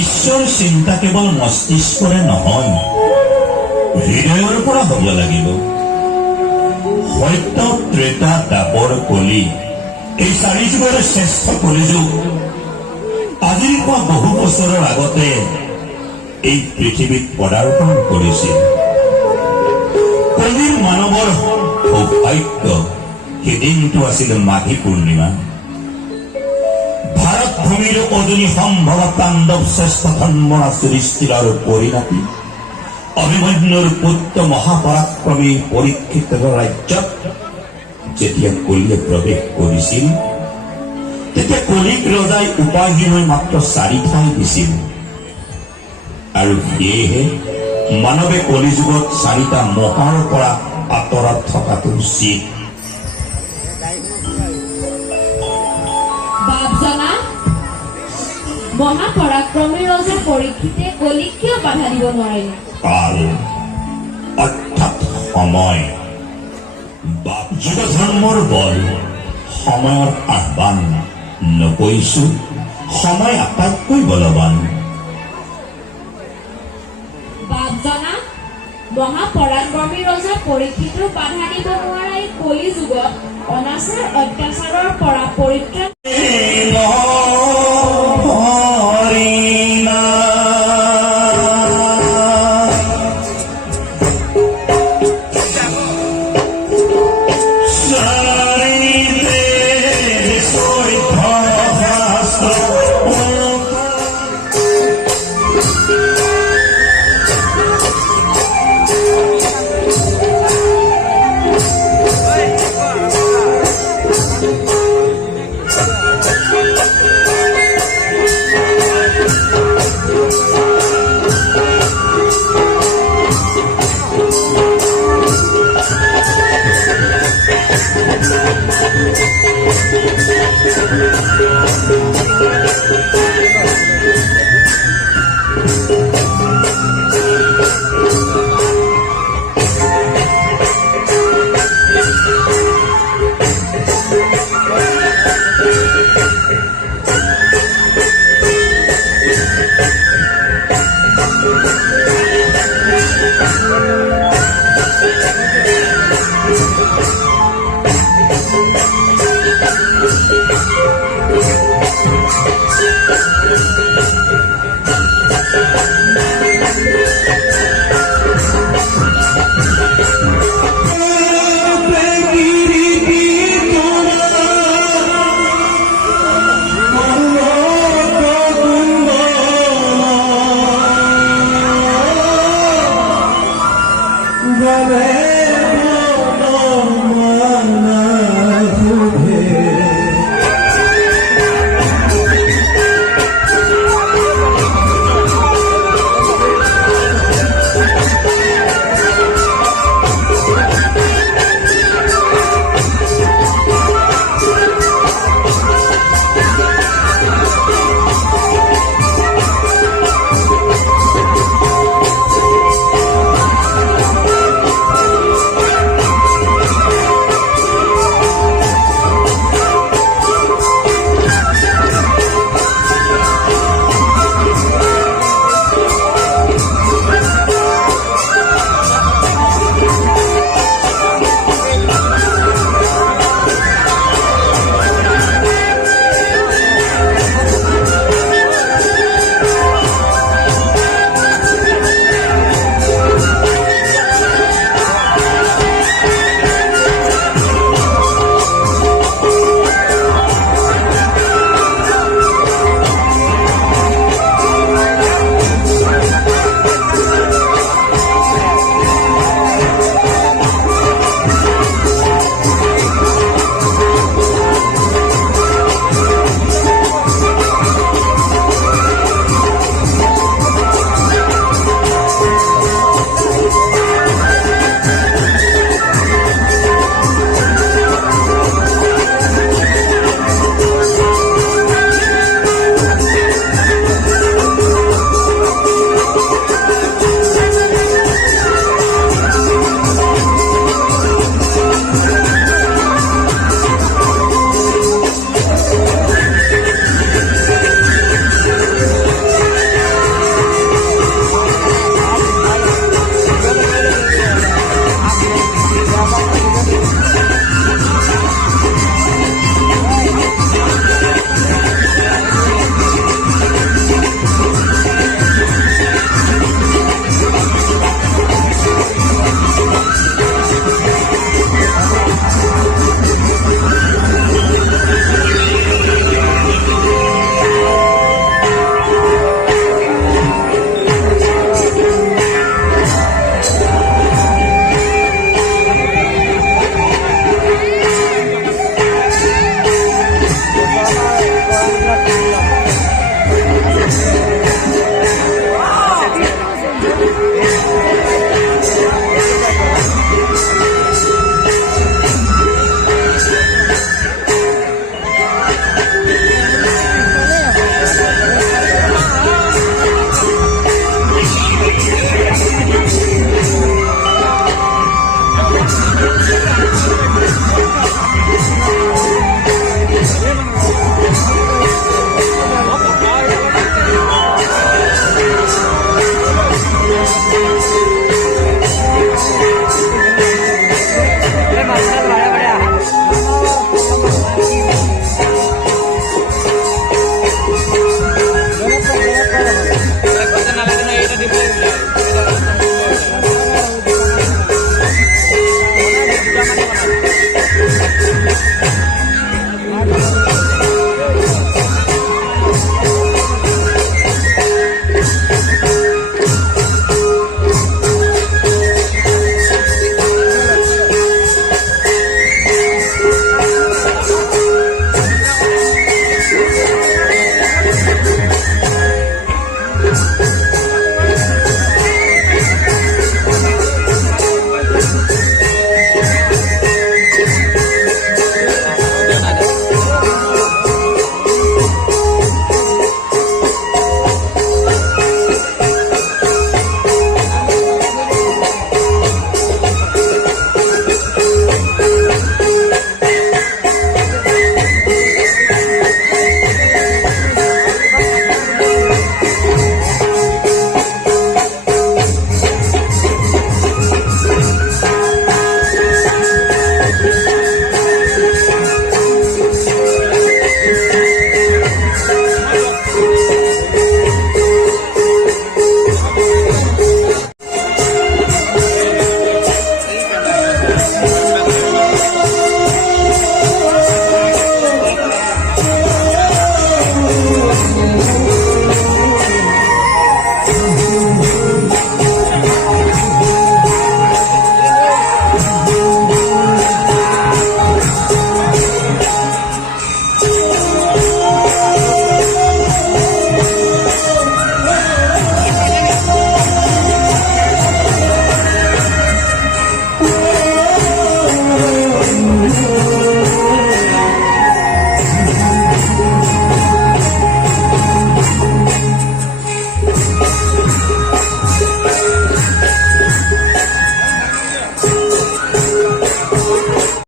ঈশ্বৰ চিন্তা কেৱল মস্তিষ্কৰে নহয়, হৃদয়ৰ পৰা হ'ব লাগিব। সত্য, ত্ৰেতা, দ্বাপৰ, কলি, এই চাৰি যুগৰ শ্ৰেষ্ঠ কলিযুগ আজিৰ পৰা বহু বছৰৰ আগতে এই পৃথিৱীত পদাৰ্পণ কৰিছিল। কলিৰ মানৱৰ সৌভাগ্য সেই দিনটো আছিল মাঘী পূৰ্ণিমা। ভাৰত ভূমিৰ অজনী সম্ভৱ তাণ্ডৱ শ্ৰেষ্ঠ ধৰ্মৰ সৃষ্টিৰ পৰিণতি অভিমন্যুৰ পুত্ৰ মহাপৰাক্ৰমী পৰীক্ষিতৰ ৰাজ্যত যেতিয়া কলিয়ে প্ৰৱেশ কৰিছিল, তেতিয়া কলিক ৰজাই উপায়হীন হৈ মাত্ৰ 4 ঠাই দিছিল। আৰু সেয়েহে মানৱে কলিযুগত 4টা মহৰ পৰা আঁতৰত থকাটো উচিত। মহাপৰাক্ৰমী ৰজা পৰীক্ষিতে কলিক কিয় বাধা দিব নোৱাৰিলে? কাল অৰ্থাৎ সময়, যুগ ধৰ্মৰ বল, সময়ৰ আহ্বান নকৈছো, সময় আটাইতকৈ বলৱান। বাপজনা, মহাপৰাক্ৰমী ৰজা পৰীক্ষিতেও বাধা দিব নোৱাৰা এই কলি যুগত অনাচাৰ অত্যাচাৰৰ পৰা পৰিত্ৰাণ